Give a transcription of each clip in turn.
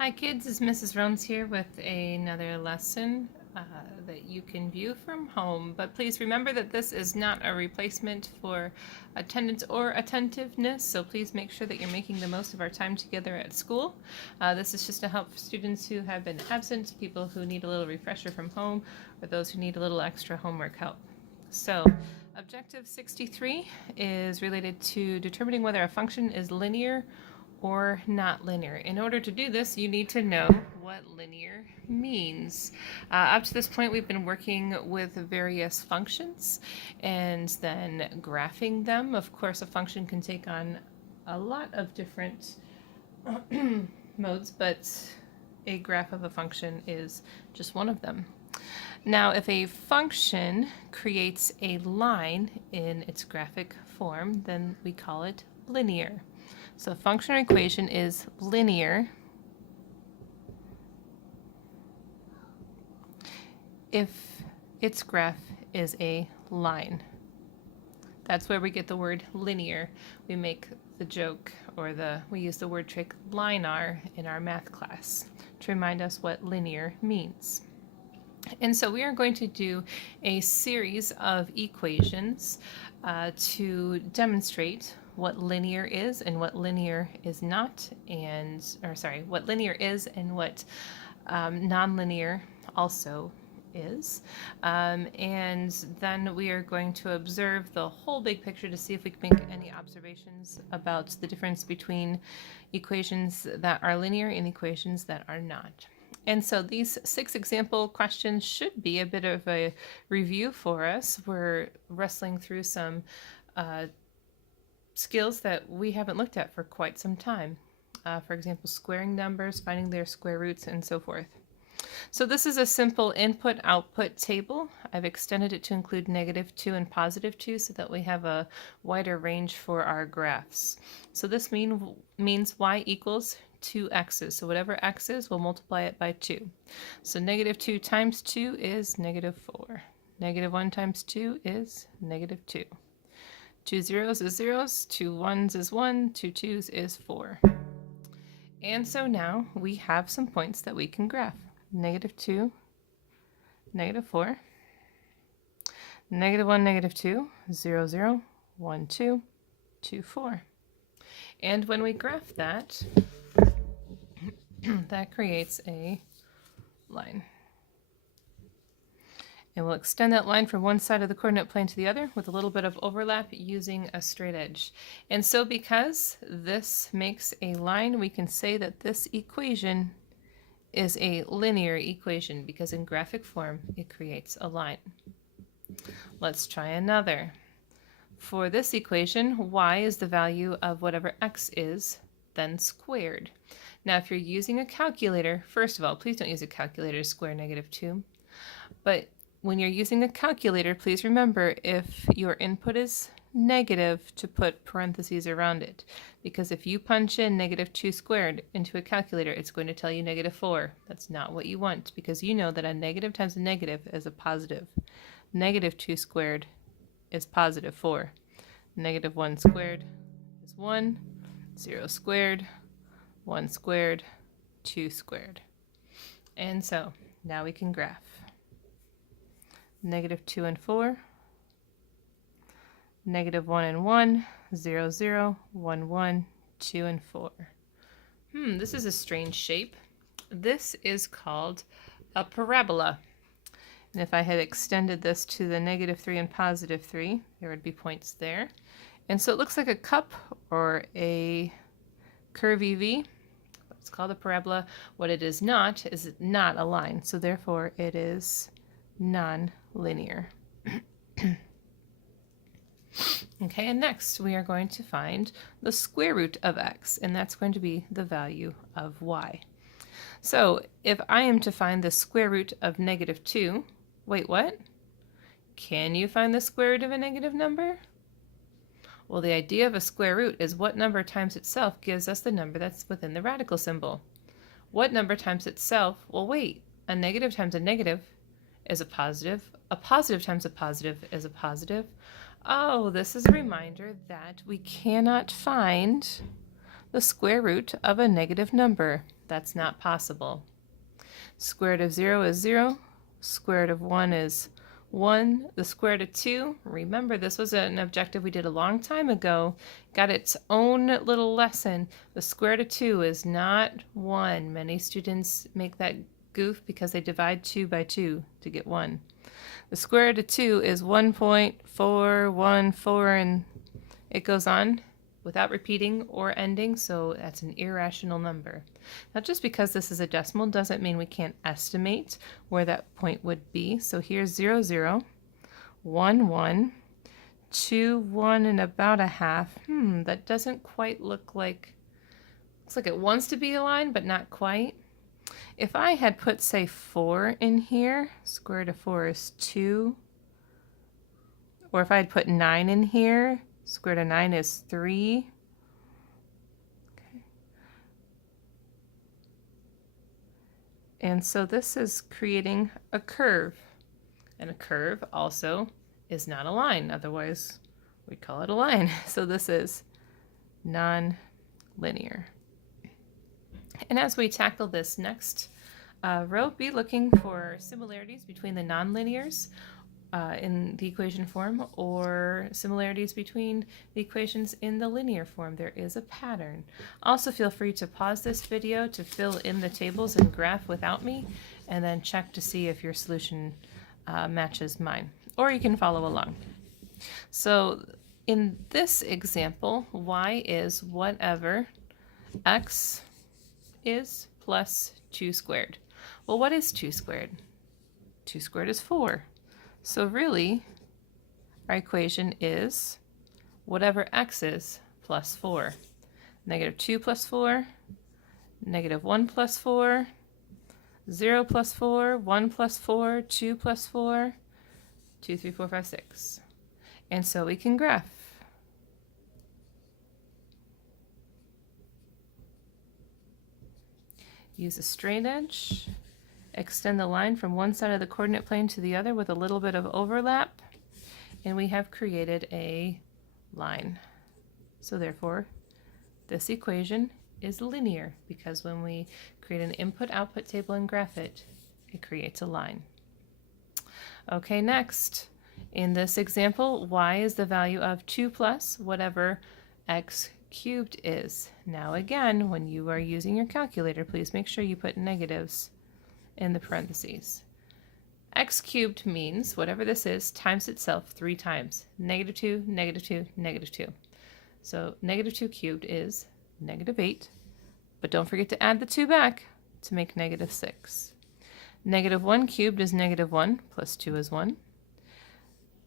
Hi kids, it's Mrs. Rones here with another lesson that you can view from home. But please remember that this is not a replacement for attendance or attentiveness, so please make sure that you're making the most of our time together at school. This is just to help students who have been absent, people who need a little refresher from home, or those who need a little extra homework help. So, objective 63 is related to determining whether a function is linear or not linear. In order to do this, you need to know what linear means. Up to this point, we've been working with various functions and then graphing them. Of course, a function can take on a lot of different modes, but a graph of a function is just one of them. Now, if a function creates a line in its graphic form, then we call it linear. So a function or equation is linear if its graph is a line. That's where we get the word linear. We make the joke, or we use the word trick linear in our math class to remind us what linear means. And so we are going to do a series of equations to demonstrate what linear is and what linear is not, what linear is and what nonlinear also is. And then we are going to observe the whole big picture to see if we can make any observations about the difference between equations that are linear and equations that are not. And so these 6 example questions should be a bit of a review for us. We're wrestling through some skills that we haven't looked at for quite some time. For example, squaring numbers, finding their square roots, and so forth. So this is a simple input-output table. I've extended it to include -2 and +2 so that we have a wider range for our graphs. So this means y equals 2x's. So whatever x is, we'll multiply it by 2. So -2 times 2 is -4. -1 times 2 is -2. 2 zeros is zeros, 2 ones is 1, 2 twos is 4. And so now we have some points that we can graph. -2, -4, -1, -2, 0, 0, 1, 2, 2, 4. And when we graph that, that creates a line. And we'll extend that line from one side of the coordinate plane to the other with a little bit of overlap using a straight edge. And so because this makes a line, we can say that this equation is a linear equation because in graphic form it creates a line. Let's try another. For this equation, y is the value of whatever x is, then squared. Now if you're using a calculator, first of all, please don't use a calculator to square -2. But when you're using a calculator, please remember if your input is negative to put parentheses around it. Because if you punch in -2 squared into a calculator, it's going to tell you -4. That's not what you want because you know that a negative times a negative is a positive. -2 squared is +4. -1 squared is 1. 0 squared, 1 squared, 2 squared. And so now we can graph. -2 and 4, -1 and 1, 0, 0, 1, 1, 2 and 4. This is a strange shape. This is called a parabola. And if I had extended this to the -3 and +3, there would be points there. And so it looks like a cup or a curvy V. It's called a parabola. What it is not a line. So therefore it is non-linear. Okay, and next we are going to find the square root of x, and that's going to be the value of y. So if I am to find the square root of -2, wait, what? Can you find the square root of a negative number? Well, the idea of a square root is what number times itself gives us the number that's within the radical symbol. What number times itself? Well, wait, a negative times a negative is a positive times a positive is a positive. Oh, this is a reminder that we cannot find the square root of a negative number. That's not possible. Square root of 0 is 0. Square root of 1 is 1. The square root of 2, remember this was an objective we did a long time ago, got its own little lesson. The square root of 2 is not 1. Many students make that goof because they divide 2 by 2 to get 1. The square root of 2 is 1.414, and it goes on without repeating or ending, so that's an irrational number. Now, just because this is a decimal doesn't mean we can't estimate where that point would be. So here's 0, 0, 1, 1, 2, 1, and about a half. That doesn't quite look like, looks like it wants to be a line, but not quite. If I had put, say, 4 in here, square root of 4 is 2. Or if I had put 9 in here, square root of 9 is 3. Okay. And so this is creating a curve. And a curve also is not a line. Otherwise, we call it a line. So this is non-linear. And as we tackle this next row, be looking for similarities between the nonlinears in the equation form, or similarities between the equations in the linear form. There is a pattern. Also, feel free to pause this video to fill in the tables and graph without me, and then check to see if your solution matches mine, or you can follow along. So in this example, y is whatever x is plus 2 squared. Well, what is 2 squared? 2 squared is 4. So really, our equation is whatever x is plus 4. Negative 2 plus 4, negative 1 plus 4, 0 plus 4, 1 plus 4, 2 plus 4, 2, 3, 4, 5, 6. And so we can graph. Use a straight edge. Extend the line from one side of the coordinate plane to the other with a little bit of overlap, and we have created a line. So therefore, this equation is linear, because when we create an input-output table and graph it, it creates a line. Okay, next, in this example, y is the value of 2 plus whatever x cubed is. Now again, when you are using your calculator, please make sure you put negatives in the parentheses. X cubed means whatever this is times itself 3 times. Negative 2, negative 2, negative 2. So negative 2 cubed is negative 8, but don't forget to add the 2 back to make negative 6. Negative 1 cubed is negative 1 plus 2 is 1.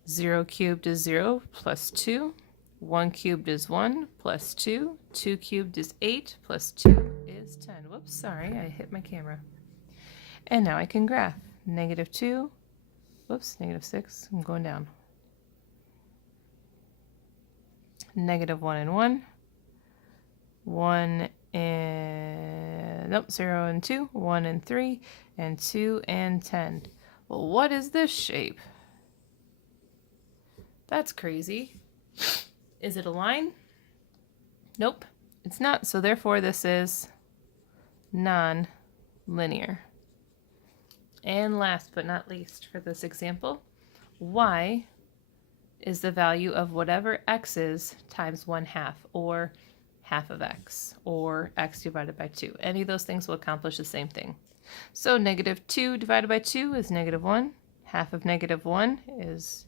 0 cubed is 0 plus 2. 1 cubed is 1 plus 2. 2 cubed is 8 plus 2 is 10. Whoops, sorry, I hit my camera. And now I can graph. Negative 2, whoops, negative 6, I'm going down. Negative 1 and 1. 1 and, nope, 0 and 2. 1 and 3. And 2 and 10. Well, what is this shape? That's crazy. Is it a line? Nope, it's not. So therefore, this is non-linear. And last but not least for this example, y is the value of whatever x is times 1/2, or half of x, or x divided by 2. Any of those things will accomplish the same thing. So negative 2 divided by 2 is negative 1. Half of negative 1 is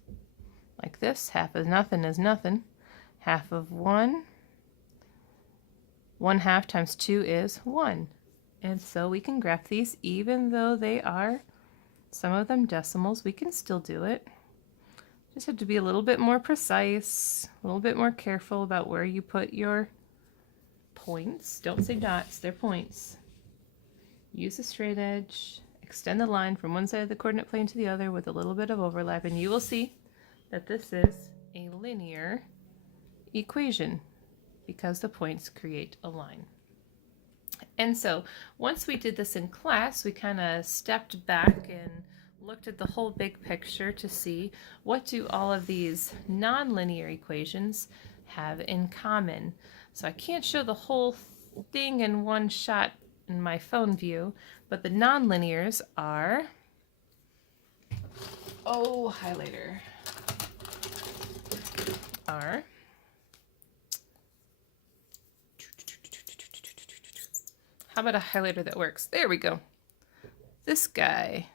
like this. Half of nothing is nothing. Half of 1, 1/2 times 2 is 1. And so we can graph these, even though they are, some of them decimals, we can still do it. Just have to be a little bit more precise, a little bit more careful about where you put your points. Don't say dots, they're points. Use a straight edge, extend the line from one side of the coordinate plane to the other with a little bit of overlap, and you will see that this is a linear equation because the points create a line. And so once we did this in class, we kind of stepped back and looked at the whole big picture to see what do all of these nonlinear equations have in common. So I can't show the whole thing in one shot in my phone view, but the nonlinears are, highlighter, are how about a highlighter that works? There we go. This guy,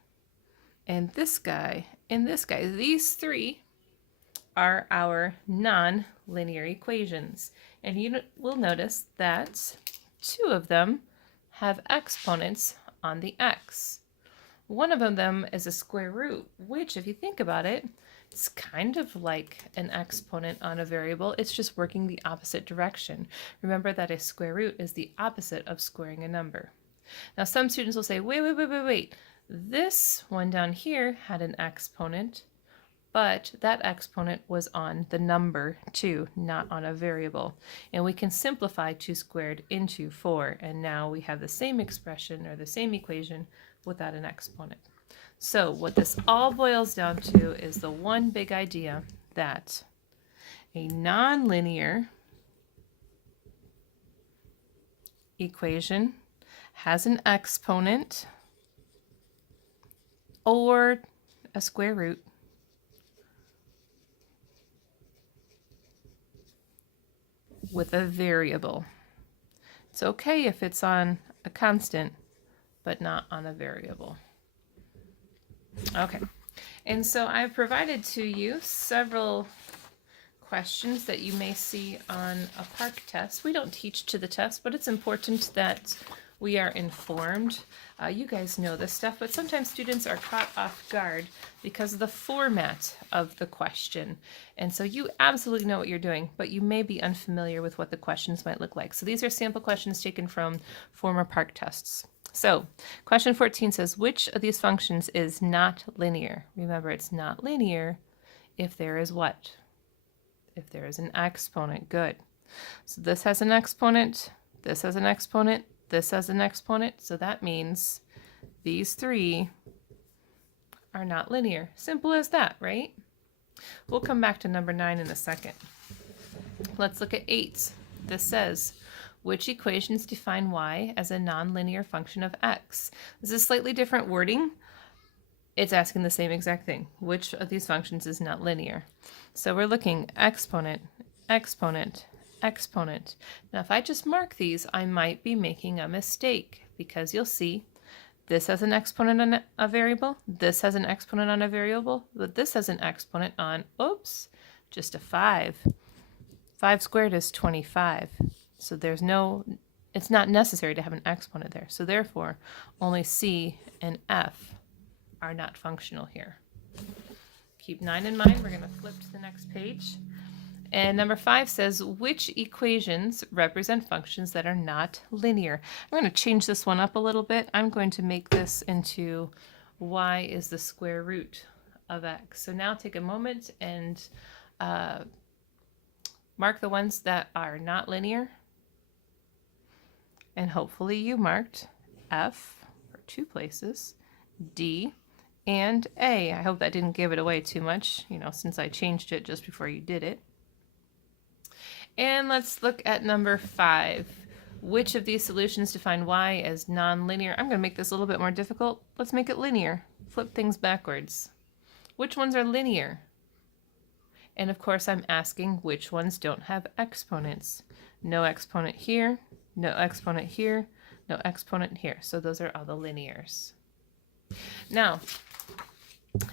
and this guy, and this guy. These three are our non-linear equations. And you will notice that two of them have exponents on the x. One of them is a square root, which, if you think about it, it's kind of like an exponent on a variable. It's just working the opposite direction. Remember that a square root is the opposite of squaring a number. Now, some students will say, wait. This one down here had an exponent, but that exponent was on the number 2, not on a variable. And we can simplify 2 squared into 4, and now we have the same expression or the same equation without an exponent. So what this all boils down to is the one big idea that a nonlinear equation has an exponent or a square root with a variable. It's okay if it's on a constant, but not on a variable. Okay, and so I've provided to you several questions that you may see on a PARCC test. We don't teach to the test, but it's important that we are informed. You guys know this stuff, but sometimes students are caught off guard because of the format of the question. And so you absolutely know what you're doing, but you may be unfamiliar with what the questions might look like. So these are sample questions taken from former PARCC tests. So question 14 says, which of these functions is not linear? Remember, it's not linear if there is what? If there is an exponent. Good. So this has an exponent, this has an exponent, this has an exponent. So that means these three are not linear. Simple as that, right? We'll come back to number 9 in a second. Let's look at 8. This says, which equations define y as a nonlinear function of x? This is slightly different wording. It's asking the same exact thing. Which of these functions is not linear? So we're looking exponent, exponent, exponent. Now if I just mark these, I might be making a mistake because you'll see this has an exponent on a variable, this has an exponent on a variable, but this has an exponent on, oops, just a 5. 5 squared is 25. So it's not necessary to have an exponent there. So therefore, only C and F are not functional here. Keep 9 in mind. We're going to flip to the next page. And number 5 says, which equations represent functions that are not linear? I'm going to change this one up a little bit. I'm going to make this into y is the square root of x. So now take a moment and mark the ones that are not linear. And hopefully you marked F for 2 places, D, and A. I hope that didn't give it away too much, since I changed it just before you did it. And let's look at number 5. Which of these solutions define y as nonlinear? I'm going to make this a little bit more difficult. Let's make it linear. Flip things backwards. Which ones are linear? And of course I'm asking which ones don't have exponents. No exponent here, no exponent here, no exponent here. So those are all the linears. Now,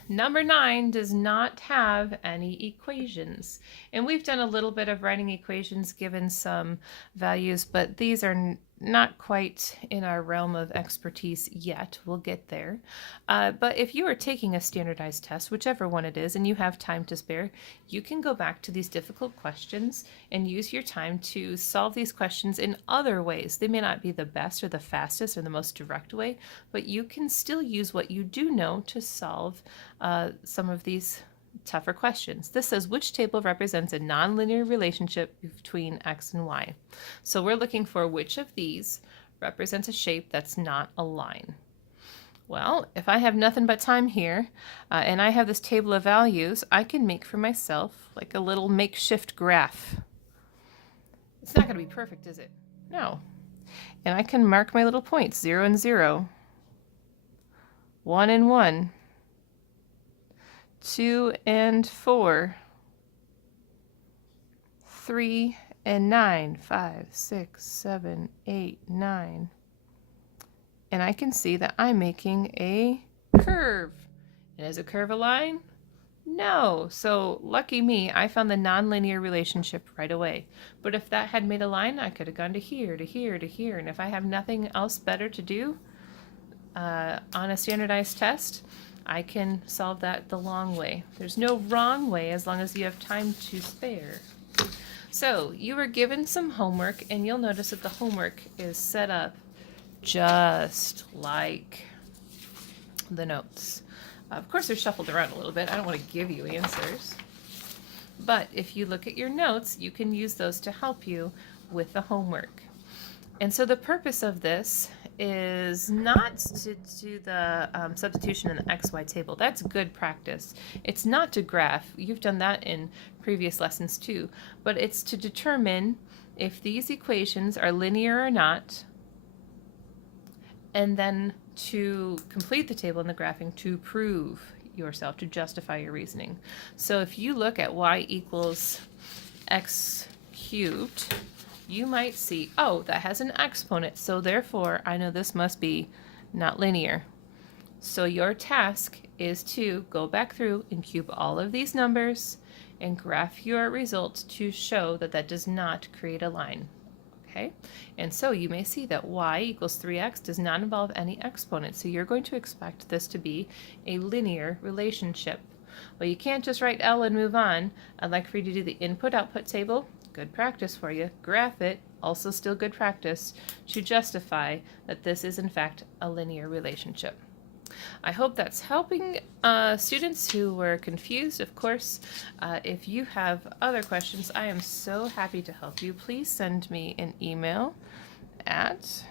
number 9 does not have any equations. And we've done a little bit of writing equations given some values, but these are not quite in our realm of expertise yet. We'll get there. But if you are taking a standardized test, whichever one it is, and you have time to spare, you can go back to these difficult questions and use your time to solve these questions in other ways. They may not be the best or the fastest or the most direct way, but you can still use what you do know to solve some of these tougher questions. This says, which table represents a nonlinear relationship between x and y? So we're looking for which of these represents a shape that's not a line. Well, if I have nothing but time here, and I have this table of values, I can make for myself like a little makeshift graph. It's not going to be perfect, is it? No. And I can mark my little points, 0 and 0, 1 and 1, 2 and 4, 3 and 9, 5, 6, 7, 8, 9. And I can see that I'm making a curve. And is a curve a line? No. So lucky me, I found the nonlinear relationship right away. But if that had made a line, I could have gone to here, to here, to here. And if I have nothing else better to do on a standardized test, I can solve that the long way. There's no wrong way as long as you have time to spare. So you were given some homework, and you'll notice that the homework is set up just like the notes. Of course, they're shuffled around a little bit. I don't want to give you answers. But if you look at your notes, you can use those to help you with the homework. And so the purpose of this is not to do the substitution in the XY table. That's good practice. It's not to graph. You've done that in previous lessons too. But it's to determine if these equations are linear or not, and then to complete the table in the graphing to prove yourself, to justify your reasoning. So if you look at y equals x cubed, you might see, oh, that has an exponent, so therefore I know this must be not linear. So your task is to go back through and cube all of these numbers and graph your result to show that that does not create a line. Okay, and so you may see that y equals 3x does not involve any exponent, so you're going to expect this to be a linear relationship. Well, you can't just write L and move on. I'd like for you to do the input-output table. Good practice for you. Graph it, also still good practice, to justify that this is in fact a linear relationship. I hope that's helping students who were confused. Of course, if you have other questions, I am so happy to help you. Please send me an email at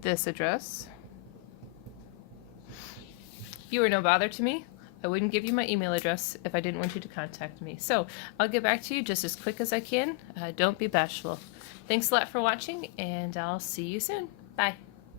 this address. You are no bother to me. I wouldn't give you my email address if I didn't want you to contact me. So I'll get back to you just as quick as I can. Don't be bashful. Thanks a lot for watching, and I'll see you soon. Bye.